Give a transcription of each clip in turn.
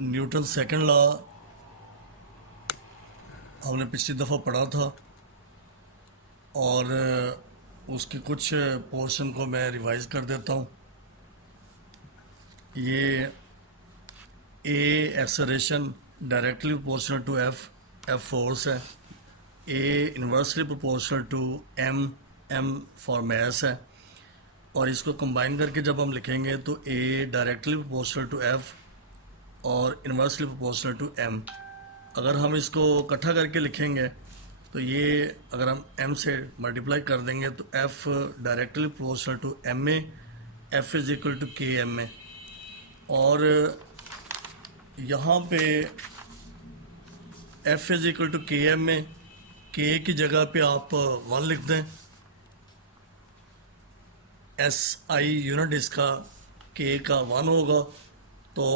Newton second law हमने पिछली दफ़ा पढ़ा था और उसके कुछ पोर्शन को मैं रिवाइज कर देता हूँ। ये a acceleration directly proportional to F force है। A inversely proportional to m for mass है। और इसको कंबाइन करके जब हम लिखेंगे तो a directly proportional to F और इन्वर्सली प्रोपोर्शनल टू एम। अगर हम इसको इकट्ठा करके लिखेंगे तो ये अगर हम m से मल्टीप्लाई कर देंगे तो f directly proportional to m में f is equal to k m में। और यहाँ पे f is equal to k m में k की जगह पे आप 1 लिख दें। SI यूनिट इसका k का 1 होगा तो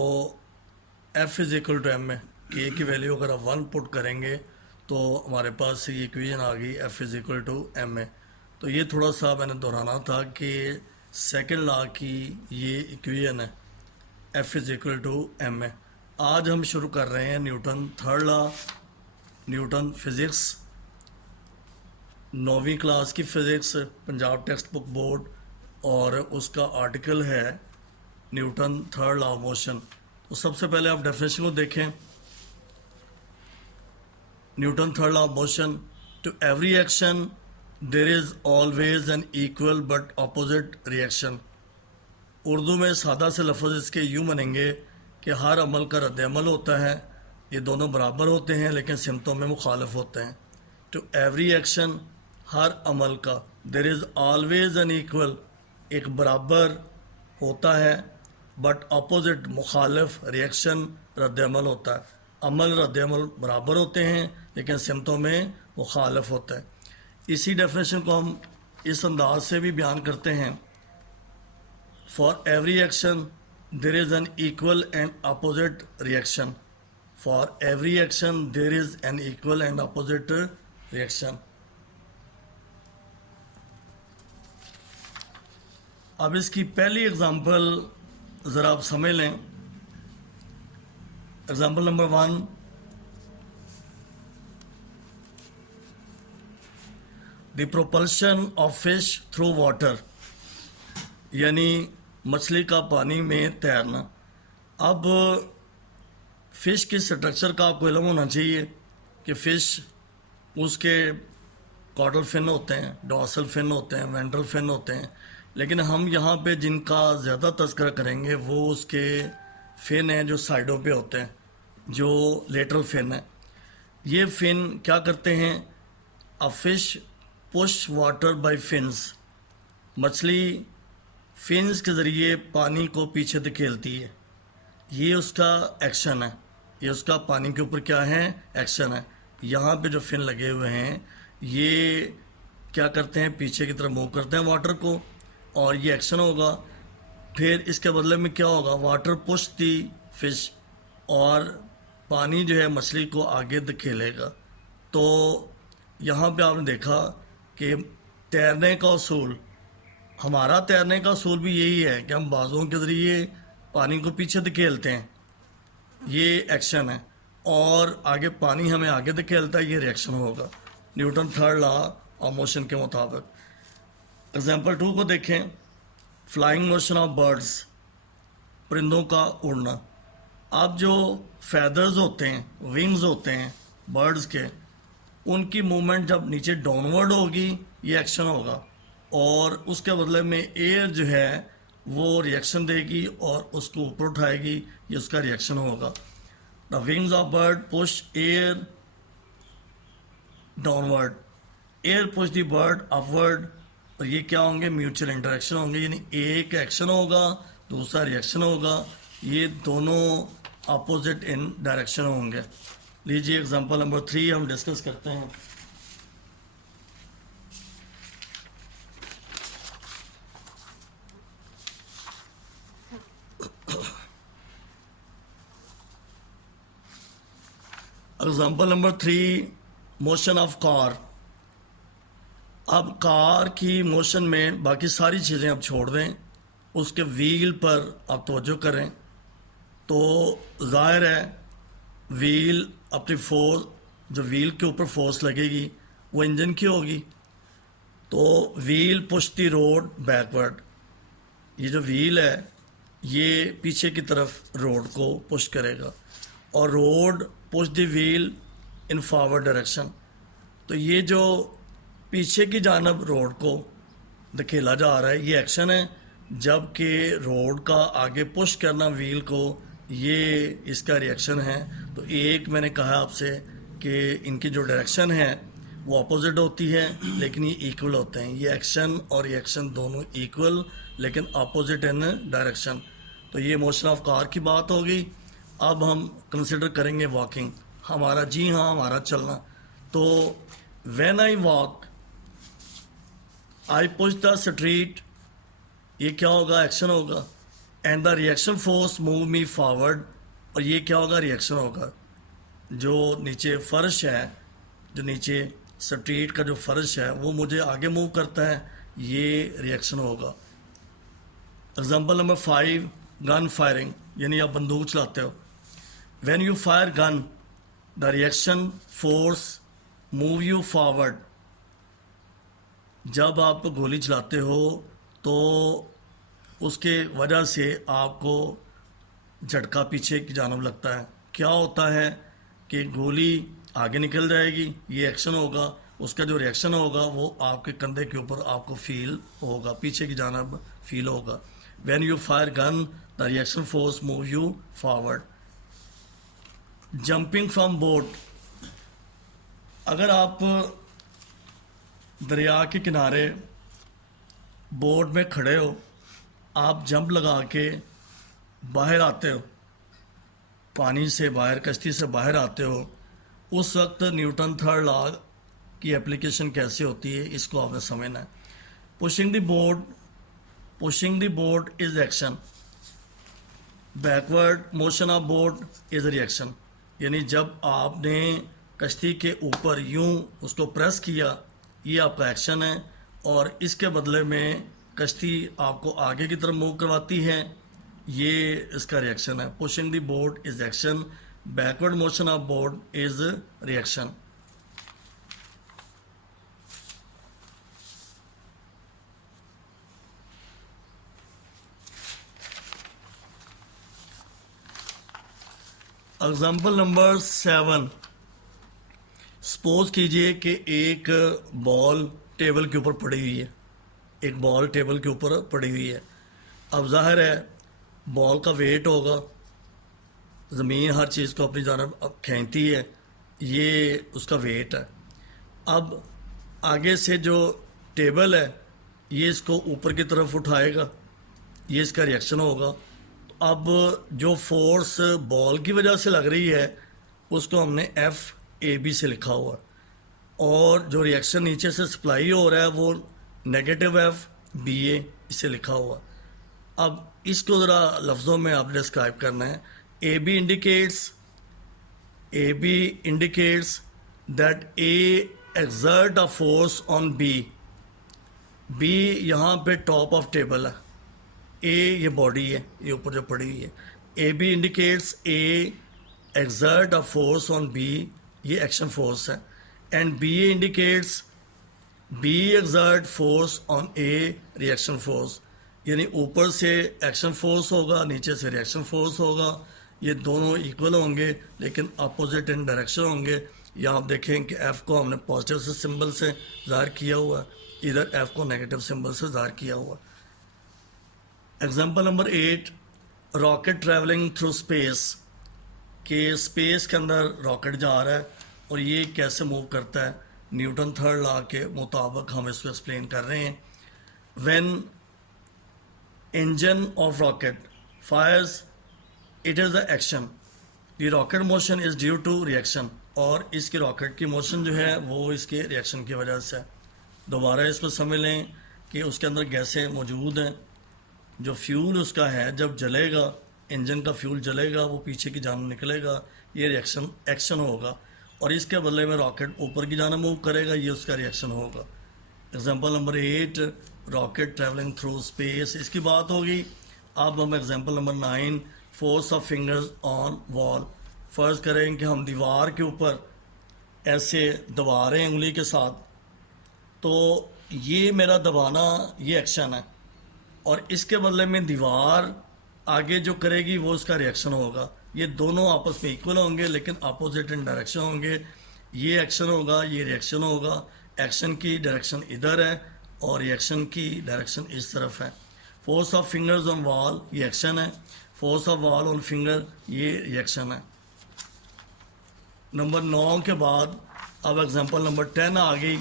f is equal to m में k की वैल्यू अगर आप 1 पुट करेंगे तो हमारे पास ये इक्वेशन आ गई f is equal to m में। तो ये थोड़ा सा मैंने दोहराना था कि सेकंड लॉ की ये इक्वेशन है f is equal to m में। आज हम शुरू कर रहे हैं Newton third law, Newton physics 9वीं क्लास की physics, Punjab text book board, और उसका आर्टिकल है Newton third law of motion. तो सबसे पहले आप डेफिनेशन को देखें। Newton third law of motion, to every action there is always an equal but opposite reaction. Urdu में सादा से लफ्ज़ इसके यूँ बनेंगे कि हर अमल का रद्द अमल होता है, ये दोनों बराबर होते हैं लेकिन सिमतों में मुखालिफ होते हैं। टू एवरी एक्शन, हर अमल का, there is always an equal, एक बराबर होता है, बट अपोजिट मुखालिफ रिएक्शन रद्द अमल होता है। अमल रद्द अमल बराबर होते हैं लेकिन सिमतों में मुखालिफ होता है। इसी डेफिनेशन को हम इस अंदाज से भी बयान करते हैं, for every action there is an equal and opposite reaction. For every action there is an equal and opposite reaction. अब इसकी पहली एग्जांपल ज़रा आप समझ लें। Example number 1, the propulsion of fish through water, यानी मछली का पानी में तैरना। अब फ़िश की स्ट्रक्चर का आपको इल्म होना चाहिए कि फ़िश उसके कॉर्डल फिन होते हैं, डॉर्सल फिन होते हैं, वेंट्रल फिन होते हैं, लेकिन हम यहाँ पे जिनका ज़्यादा तज़किरा करेंगे वो उसके फिन हैं जो साइडों पे होते हैं, जो लेटरल फिन है। ये फिन क्या करते हैं? A fish push water bye fins, मछली फिन्स के ज़रिए पानी को पीछे धकेलती है। ये उसका एक्शन है, ये उसका पानी के ऊपर क्या है? एक्शन है। यहाँ पे जो फिन लगे हुए हैं ये क्या करते हैं? पीछे की तरफ मूव करते हैं वाटर को, और ये एक्शन होगा। फिर इसके बदले में क्या होगा? वाटर पुश दी फिश, और पानी जो है मछली को आगे धकेलेगा। तो यहाँ पे आपने देखा कि तैरने का उसूल, हमारा तैरने का उसूल भी यही है कि हम बाजुओं के ज़रिए पानी को पीछे धकेलते हैं, ये एक्शन है, और आगे पानी हमें आगे धकेलता है, ये रिएक्शन होगा Newton third law of motion के मुताबिक। एग्जाम्पल 2 को देखें। फ्लाइंग मोशन ऑफ बर्ड्स, परिंदों का उड़ना। अब जो फैदर्स होते हैं, विंग्स होते हैं बर्ड्स के, उनकी मूवमेंट जब नीचे डाउनवर्ड होगी ये एक्शन होगा, और उसके बदले में एयर जो है वो रिएक्शन देगी और उसको ऊपर उठाएगी, ये उसका रिएक्शन होगा। The wings of bird push air downward, air push the bird upward, और ये क्या होंगे? म्यूचुअल इंटरेक्शन होंगे, यानी एक एक्शन होगा दूसरा रिएक्शन होगा, ये दोनों अपोजिट इन डायरेक्शन होंगे। लीजिए एग्जांपल नंबर 3 हम डिस्कस करते हैं। Example number 3, motion of car. अब कार की मोशन में बाकी सारी चीज़ें आप छोड़ दें, उसके व्हील पर आप तवज्जो करें। तो ज़ाहिर है व्हील अपनी फोर्स, जो व्हील के ऊपर फोर्स लगेगी वो इंजन की होगी। तो wheel push the road backward, ये जो व्हील है ये पीछे की तरफ रोड को पुश करेगा, और road push the wheel in forward direction. तो ये जो पीछे की जानब रोड को धकेला जा रहा है ये एक्शन है, जबकि रोड का आगे पुश करना व्हील को ये इसका रिएक्शन है। तो एक मैंने कहा आपसे कि इनकी जो डायरेक्शन है वो अपोजिट होती है लेकिन ये इक्वल होते हैं। ये एक्शन और रिएक्शन दोनों इक्वल लेकिन अपोजिट इन डायरेक्शन। तो ये मोशन ऑफ कार की बात होगी। अब हम कंसिडर करेंगे वॉकिंग, हमारा जी हाँ हमारा चलना। तो when I walk I push the street, ये क्या होगा, एक्शन होगा। And the reaction force move me forward, और ये क्या होगा, रिएक्शन होगा। जो नीचे फर्श है, जो नीचे स्ट्रीट का जो फर्श है वो मुझे आगे मूव करता है, ये रिएक्शन होगा। एग्जाम्पल नंबर 5, गन फायरिंग, यानी आप बंदूक चलाते हो। When you fire gun the reaction force move you forward. जब आप गोली चलाते हो तो उसके वजह से आपको झटका पीछे की जानब लगता है। क्या होता है कि गोली आगे निकल जाएगी, ये एक्शन होगा। उसका जो रिएक्शन होगा वो आपके कंधे के ऊपर आपको फील होगा, पीछे की जानब फील होगा। When you fire gun the reaction force move you forward. Jumping from boat, अगर आप दरिया के किनारे बोट में खड़े हो, आप जंप लगा के बाहर आते हो, पानी से बाहर, कश्ती से बाहर आते हो, उस वक्त न्यूटन थर्ड लॉ की एप्लीकेशन कैसे होती है इसको आपने समझना है। Pushing the boat is action, backward motion of boat is reaction. यानी जब आपने कश्ती के ऊपर यूं उसको प्रेस किया, ये आपका एक्शन है, और इसके बदले में कश्ती आपको आगे की तरफ मूव करवाती है, ये इसका रिएक्शन है। Pushing the boat is action, backward motion of boat is reaction. Example number 7, suppose कीजिए कि एक बॉल टेबल के ऊपर पड़ी हुई है, एक बॉल टेबल के ऊपर पड़ी हुई है। अब जाहिर है बॉल का वेट होगा, ज़मीन हर चीज़ को अपनी जानब अब खींचती है, ये उसका वेट है। अब आगे से जो टेबल है ये इसको ऊपर की तरफ उठाएगा, ये इसका रिएक्शन होगा। अब जो फोर्स बॉल की वजह से लग रही है उसको हमने FAB से लिखा हुआ है, और जो रिएक्शन नीचे से सप्लाई हो रहा है वो नेगेटिव FBA इसे लिखा हुआ। अब इसको ज़रा लफ्ज़ों में आपने डिस्क्राइब करना है। AB indicates that A exert a force on B। B यहाँ पे टॉप ऑफ टेबल है, A ये बॉडी है, ये ऊपर जो पड़ी हुई है। AB indicates A exert a force on B, ये एक्शन फोर्स है। And BA indicates B exert force on A, reaction force. यानी ऊपर से एक्शन फोर्स होगा, नीचे से रिएक्शन फोर्स होगा। ये दोनों इक्वल होंगे लेकिन अपोजिट इन डायरेक्शन होंगे। यहाँ आप देखें कि F को हमने पॉजिटिव से सिंबल से ज़ाहिर किया हुआ है, इधर F को नेगेटिव सिंबल से ज़ाहिर किया हुआ है। Example number 8, rocket travelling through space, के स्पेस के अंदर रॉकेट जा रहा है और ये कैसे मूव करता है, न्यूटन थर्ड लॉ के मुताबिक हम इसको एक्सप्लेन कर रहे हैं। When engine of rocket fires it is the action, the rocket motion is due to reaction, और इसके रॉकेट की मोशन जो है वो इसके रिएक्शन की वजह से है। दोबारा इसको समझ लें कि उसके अंदर गैसें मौजूद हैं, जो फ्यूल उसका है जब जलेगा, इंजन का फ्यूल जलेगा वो पीछे की जानब निकलेगा, ये रिएक्शन एक्शन होगा, और इसके बदले में रॉकेट ऊपर की जानब मूव करेगा, ये उसका रिएक्शन होगा। Example number 8, rocket travelling through space, इसकी बात होगी। अब हम example number 9, force of fingers on wall. फ़र्ज़ करें कि हम दीवार के ऊपर ऐसे दबा रहे हैं उंगली के साथ, तो ये मेरा दबाना ये एक्शन है, और इसके बदले में दीवार आगे जो करेगी वो उसका रिएक्शन होगा। ये दोनों आपस में इक्वल होंगे लेकिन अपोजिट इन डायरेक्शन होंगे। ये एक्शन होगा, ये रिएक्शन होगा। एक्शन की डायरेक्शन इधर है और रिएक्शन की डायरेक्शन इस तरफ है। Force of fingers on wall ये एक्शन है, force of wall on finger ये रिएक्शन है। नंबर 9 के बाद अब एग्जांपल नंबर 10 आ गई।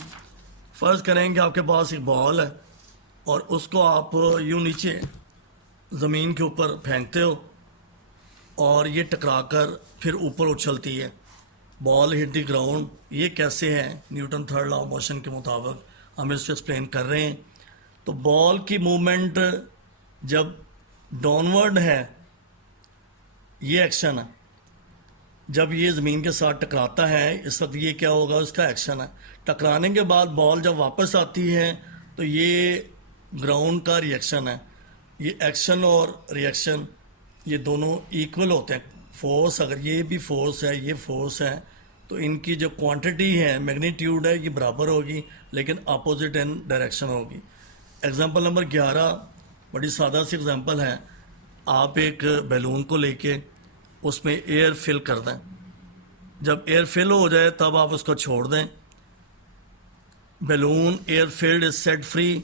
फ़र्ज़ करें कि आपके पास एक बॉल है और उसको आप यूँ नीचे ज़मीन के ऊपर फेंकते हो और ये टकरा कर फिर ऊपर उछलती है। Ball hit the ground. ये कैसे है? Newton third law of motion के मुताबिक हम इसको एक्सप्लेन कर रहे हैं। तो बॉल की मूवमेंट जब डाउनवर्ड है ये एक्शन है, जब ये ज़मीन के साथ टकराता है इस वक्त ये क्या होगा? उसका एक्शन है। टकराने के बाद बॉल जब वापस आती है तो ये ग्राउंड का रिएक्शन है। ये एक्शन और रिएक्शन ये दोनों इक्वल होते हैं। फोर्स, अगर ये भी फोर्स है ये फोर्स है, तो इनकी जो क्वांटिटी है, मैग्नीट्यूड है, ये बराबर होगी लेकिन अपोजिट इन डायरेक्शन होगी। एग्जांपल नंबर 11 बड़ी सादा सी एग्जांपल है। आप एक बैलून को लेके उसमें एयर फिल कर दें। जब एयर फिल हो जाए तब आप उसको छोड़ दें। Balloon air filled is set free,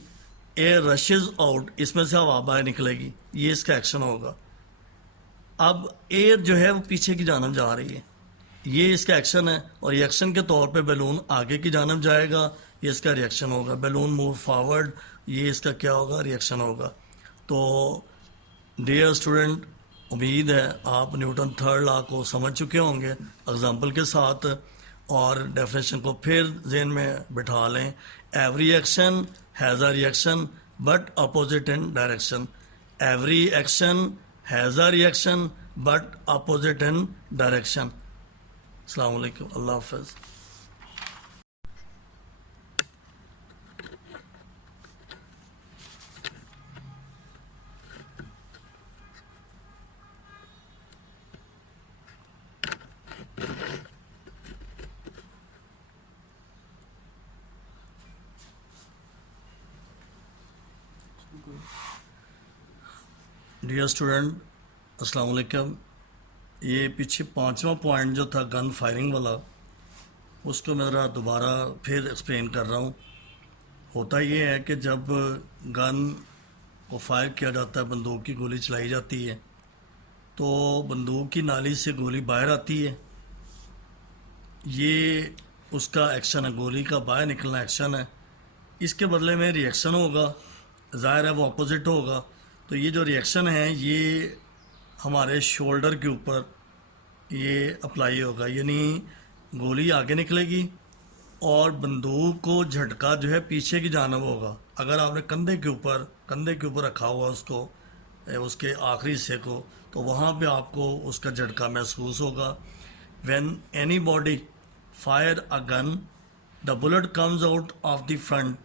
air rushes out, इसमें से हवा बाहर निकलेगी। ये इसका एक्शन होगा। अब एयर जो है वो पीछे की जानब जा रही है, ये इसका एक्शन है, और रिएक्शन के तौर पे बैलून आगे की जानब जाएगा, ये इसका रिएक्शन होगा। बैलून मूव फॉरवर्ड, ये इसका क्या होगा? रिएक्शन होगा। तो डियर स्टूडेंट, उम्मीद है आप न्यूटन थर्ड लॉ को समझ चुके होंगे एग्जाम्पल के साथ, और डेफिनेशन को फिर ज़हन में बिठा लें। Every action has a reaction but opposite in direction. Every action has a reaction but opposite in direction. अस्सलाम वालेकुम, अल्लाह हाफ़िज़। डियर स्टूडेंट, अस्सलाम वालेकुम। ये पीछे 5वां पॉइंट जो था गन फायरिंग वाला, उसको मैं ज़रा दोबारा फिर एक्सप्लेन कर रहा हूँ। होता ये है कि जब गन को फायर किया जाता है, बंदूक की गोली चलाई जाती है, तो बंदूक की नाली से गोली बाहर आती है। ये उसका एक्शन है, गोली का बाहर निकलना एक्शन है। इसके बदले में रिएक्शन होगा, ज़ाहिर है वो अपोजिट होगा। तो ये जो रिएक्शन है ये हमारे शोल्डर के ऊपर ये अप्लाई होगा, यानी गोली आगे निकलेगी और बंदूक को झटका जो है पीछे की जानब होगा। अगर आपने कंधे के ऊपर रखा हुआ उसको, उसके आखिरी हिस्से को, तो वहाँ पे आपको उसका झटका महसूस होगा। When any body fire a gun the bullet comes out of the front,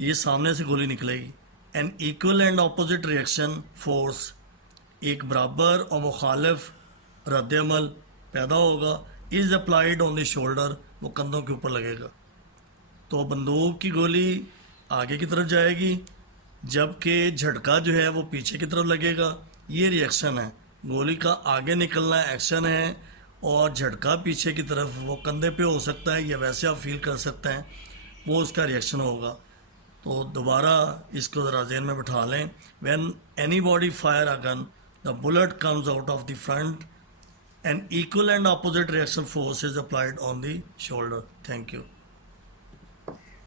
ये सामने से गोली निकलेगी। An equal and opposite reaction force, एक बराबर और मुखालिफ रद्दअमल पैदा होगा। Is applied on the shoulder, वो कंधों के ऊपर लगेगा। तो बंदूक की गोली आगे की तरफ जाएगी, जबकि झटका जो है वो पीछे की तरफ लगेगा। ये रिएक्शन है। गोली का आगे निकलना एक्शन है और झटका पीछे की तरफ, वो कंधे पे हो सकता है या वैसे आप फील कर सकते हैं, वो उसका रिएक्शन होगा। तो दोबारा इसको ज़रा ज़हन में बिठा लें। When any body fire a gun the bullet comes out of the front end equal and opposite reaction force is applied on the shoulder. Thank you.